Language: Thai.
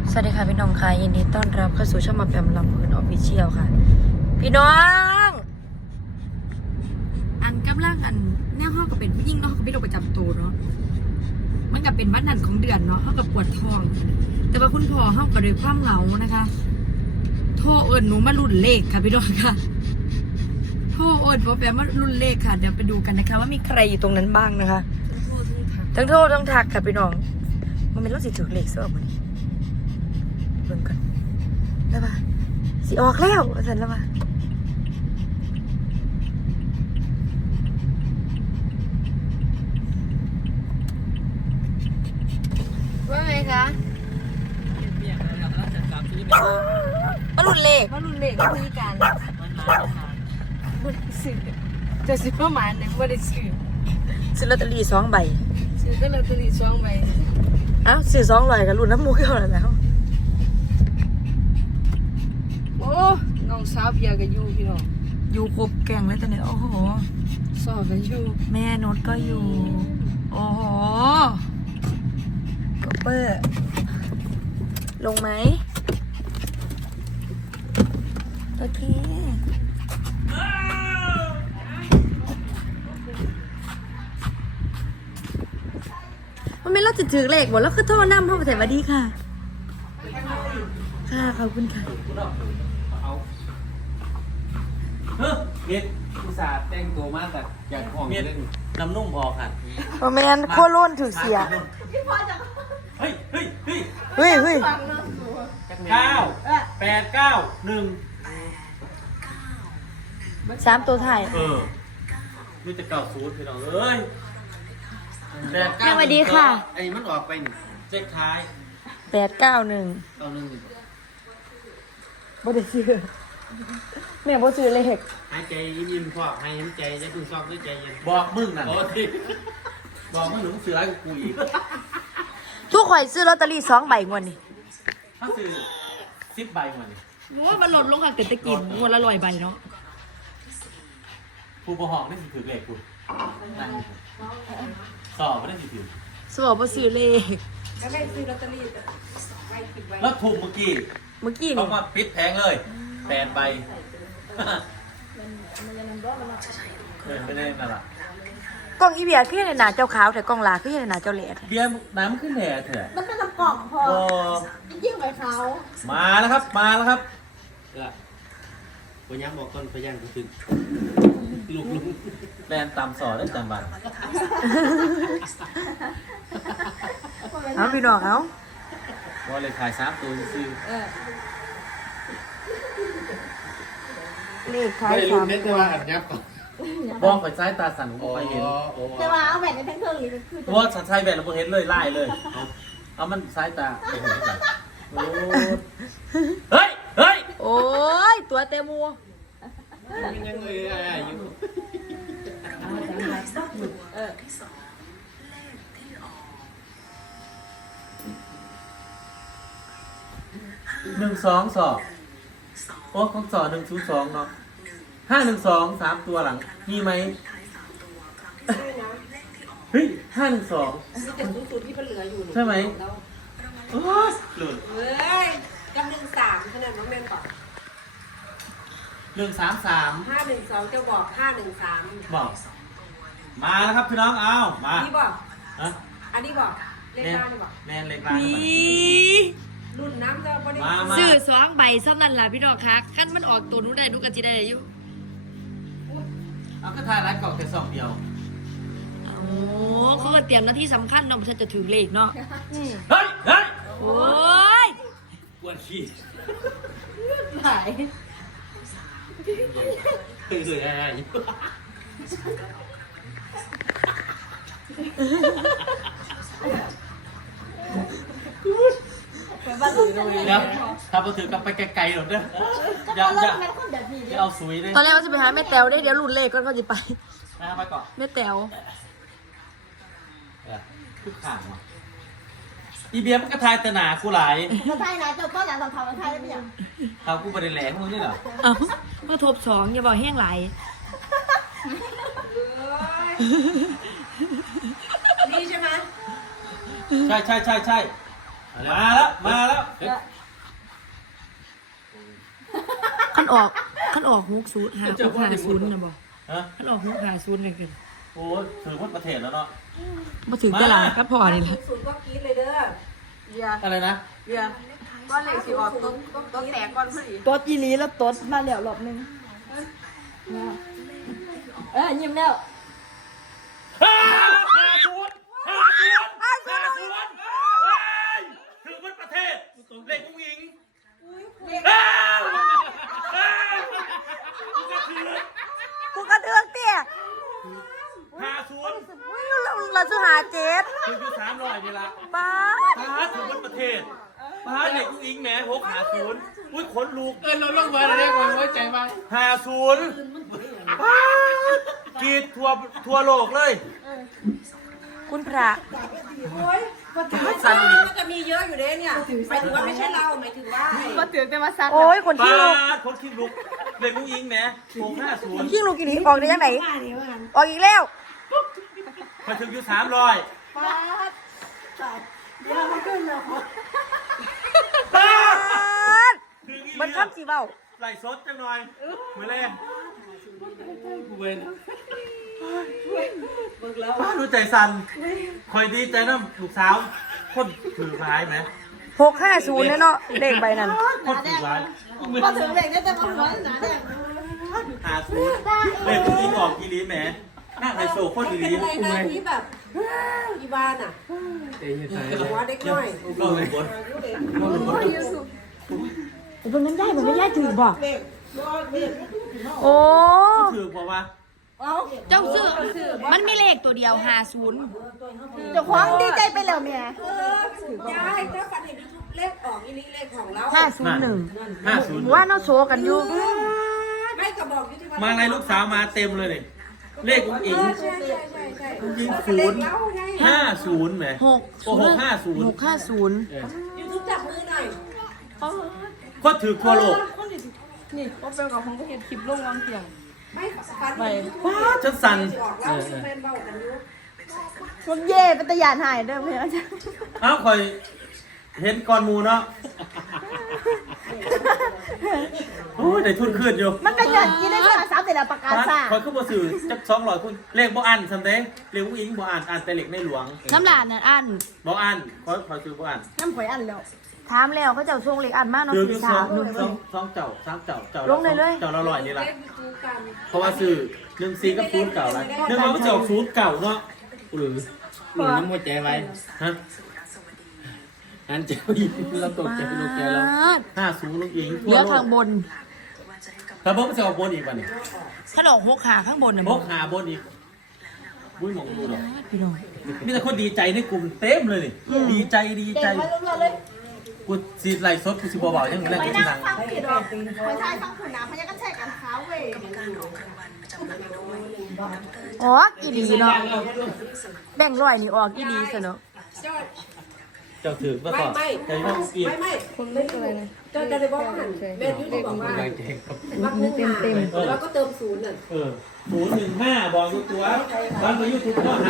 สวัสดีค่ะพี่น้องค่ะยินดีต้อนรับเข้าสู่ช่องมาแปมลำเพลินออฟฟิเชียลค่ะพี่น้องอันกำลังอันแนวห้องก็เป็นผู้หญิงเนาะเขาก็ไม่ลงประจำตัวเนาะมันก็เป็นวันนั้นของเดือนเนาะเขาก็ปวดท้อง แต่ว่าคุณพ่อเขาก็ด้วยความเหงานะคะโทรเอิญหนูมารุ่นเลขค่ะพี่น้องค่ะโทรเอิญพอแปมมารุ่นเลขค่ะเดี๋ยวไปดูกันนะคะว่ามีใครอยู่ตรงนั้นบ้างนะคะทั้งโทรทั้งทักค่ะพี่น้องมันเป็นรถสีถือเลขเสื้อมันเบิ่งกันแล้วป่ะสิออกแล้วอาจารย์แล้วป่ะว่าไงคะมารุ่นเลขมาคุยกันซื้อจะซื้อประมาณนึงว่าได้ซื้อลอตเตอรี่2 ใบซื้อลอตเตอรี่2 ใบอ้าวซื้อ200กับรุ่นน้ำมูกเขาแล้วโอ้น้องสาวเบียร์กับยูพี่น้องอยู่ครบแกงเลยตอนนี้โอ้โหสอบกันอยู่แม่โน้ตก็อยู่โอ้โหกเปอร์ลงไหมโอเคมันไม่รอดจะถือเลขหมดแล้วคือโทษน้ำพ่อไปใส่มาดีค่ะค่ะขอบคุณค่ะเม็ดอุตส่าห์แต่งตัวมาแต่อยากของเม็ดน้ำนุ่มพอค่ะโอ้แมนโคตรล้นถือเสียเฮ้ยเฮ้ย 9 8 9 1 3 ตัวถ่ายนี่จะเก่าซูดพี่น้องเอ้ยสวัสดีค่ะไอ้มันออกไปนี่เจ๊กท้าย 891 เอา1 บ่ได้ซื้อแม่บ่ซื้อเลขหายใจยิ้มๆพอให้น้ำใจจะพึ่งซอกด้วยใจเย็นบอกมึงน่ะบอกมึงหนูเสือกูอีกทุกข่อยซื้อลอตเตอรี่2 ใบงวดนี้ถ้าซื้อ10 ใบมันโอ้มันหล่นลงค่ะเกิดตะกินงวดละ100 ใบเนาะผู้ประหอกนี่สิถือเลขคุณสอบไม่ได้สิถือสอบบ่ซื้อเลขแล้วแม่ซื้อลอตเตอรี่ใบ10 ใบแล้วถูกเมื่อกี้เขามาปิดแพงเลย8 ใบไม่ได้นั่นแหละกล้องอีเบียขึ้นในหนาเจ้าขาวแต่กล้องลาขึ้นในหนาเจ้าเหล่เบียร์น้ำขึ้นแหน่เถอะมันเป็นลำกล่องพอยิ่งไปเขามาแล้วครับวันนี้บอกต้นพยัญชนะคือลุกแบนตามสอได้ตามบัตรเอาพี่น้องเอาว่าเลยขาย3 ตัวซื้อเลขท้าย3 ตัวบอกไปซ้ายตาสั่นผมไปเห็นแต่ว่าเอาแหวนในแท่งเทิงนี่คือว่าสัตว์ไทยแบนเราเห็นเลยไล่เลยเอามันซ้ายตาเฮ้ยโอ้ยตัวเตมูยังเลยอยู่1 2 2โอ้ของ2 1 0 2เนาะ5 1 2 3 ตัวหลังมีไหมเฮ้ย 700ที่มันเหลืออยู่ใช่ไหมเฮ้ยกับ13ขนาดน้องแม่นบอก 1 3 3 512จะบอก513 บอกมาแล้วครับพี่น้องเอามานี่บอกอันนี้บอกเลขบ้านนี่บอกแมนเลขบ้านรุ่นน้ำจะบริซื้อ2 ใบซ้ำนั่นล่ะพี่น้องคะขั้นมันออกตัวนู้นได้นู้นกันจีได้อยู่เอาก็ถ่ายรัดกล่องแค่2 เดียวโอ้เขาก็เตรียมหน้าที่สำคัญเนาะฉันจะถือเลขเนาะเฮ้ยโอ้ยกวนขี้หลายแล้วถ้าพอถือกลับไปไกลๆหรอกเด้ออย่าเอาสวยเลยตอนแรกว่าจะไปหาแม่แต๋วได้เดี๋ยวรุ่นเลขก็เขาจะไปไปก่อนแม่แต๋วทุกข่างอีเบียมันก็ทายตนากูหลายเราทายนะเจ้าก็อยากทำเราทายได้ไหมยังเขากูประเด็นแหลกมึงนี่เหรอมาทบ2อย่าบอกแห้งไหลนี่ใช่ไหมใช่มาแล้วขั้นออกฮุกซูนย์หาซูนย์นะบอกฮะขั้นออกฮุกหาซูนย์เลยกันโอ้ถือว่าประเทศแล้วเนาะมาถึงตลาดก็พอนี่แหละศูนย์ก็กรี๊ดเลยเด้ออะไรนะก้อนเหล็กสิออกต้องแตกก้อนพอดีตดอีหลีแล้วตดมาแล้วรอบนึงยิ้มแล้วถือว่าประเทศเด็กผู้หญิงกูกระเดือกเตี้ย 50 เราจะหาเจ็ดถืออยู่300นี่ละป้าถือว่าประเทศเด็กผู้หญิงแหม650อุ้ยขนลุกเราลงมาได้ก่อนไว้ใจมา 50กรีดทั่วโลกเลยคุณพระสั่นอีกมันจะมีเยอะอยู่เด้เนี่ยหมายถึงว่าไม่ใช่เราหมายถึงว่ามาถึงแต่มาซักโอ้ยคนป้าที่ลูกคนขี้ลุกเด็กผู้หญิงแหม650 ที่ลูกอีหลีออกได้ยังไงออกอีกแล้วมาถึงอยู่300 ป้าถึงอีมันกข้ามสีเบาไหลสดจังหน่อยมือแรงกูเป็นรู้ใจสั่นคอยดีใจน้ำลูกสาวคนถือร้ายไหม 650เนาะเลขใบนั้นคนถือร้ายมาถึงเลขได้แต่มาหัวหนาแดง 50เลยผู้หญิงออกกีรีแหมหน้าไฮโซคนกีเป็นรีอะไรนะที่แบบอีบานอ่ะเตะใส่หัวเด็กน้อยเราเลยบนเป็นมันได้มันไม่ได้ถือบ่โอ้ถือเพราะว่าเจ้าซื้อมันมีเลขตัวเดียว50 เจ้าของดีใจไปแล้วเมียยายถ้าฟันเห็นเลขออกอีลิเลขของเรา 50ว่าเนาะโซกันอยู่ไม่กระบอกอยู่ที่ว่ามาไงลูกสาวมาเต็มเลยนี่เลขอุ้งอิงใช่ยิงเลข 0 เราไง 50แหมโอ้650 650 ยูทูบจับมือหน่อยก็ถือทั่วโลกนี่ก็เป็นกับของก็เห็นคลิปลงวางเสียงไม่ฟันเห็นยูทูบว้าฉันสั่นออกเราเป็นเบากันอยู่มันเย่เป็นตะยานหายเด้อเพื่อนอ้าวคอยเห็นก่อนหมูเนาะโอ้ยได้ทุนขึ้นอยู่มันเป็นอย่างนี้ได้แค่3แต่ละประกาศซ่าคอยขึ้นบ่สื่อจัก200คุณเลขบ่อันซัมเด้เลขอุ้งอิงบ่อ่านแต่เลขในหลวงน้ำลานนั่นอันบ่อ่านคอยซื้อบ่อ่านน้ำข่อยอันแล้วถามแล้วเขาเจ้าช่วงเล็กอันมากเนาะคือสีอยู่สามสองเจ้า3เจ้าเจ้าลงเลยเลยเจ้าละ100นี่ล่ะเลขยูทูบกันเพราะว่าซื้อ14กับ0เก่าละ1มันจะออก0เก่าเนาะหรือน้ำหัวใจไว้ฮะอันเจ้าหญิงเราตกใจลูกใจแล้ว 50ลูกอิงเหลือข้างบนถ้าบ่มันจะออกบนอีกป่ะนี่ขั้นออก6หาข้างบนน่ะบ่หาบนอีกบุ้ยหมองดูดอกพี่น้องมีแต่คนดีใจในกลุ่มเต็มเลยนี่ดีใจกูสีไหลสดกูสิบ่เบายังไงกูสินั่งผิดหรอกคนไทยฟังผืนน้ำพยักกันแช่กันเท้าเว้ยอ๋ออีดีเนาะแบ่งร้อยนี่ออกอีดีซะเนาะเจ้าถือว่าก่อนใจว่าอีกไม่คนเล่นอะไรนะเจ้าจะได้บอกว่าแม่ยูทูบบอกว่ามักมุ่งหาแล้วก็เติมศูนย์น่ะ 015บอกอยู่ตัวตอนไปยูทูบก็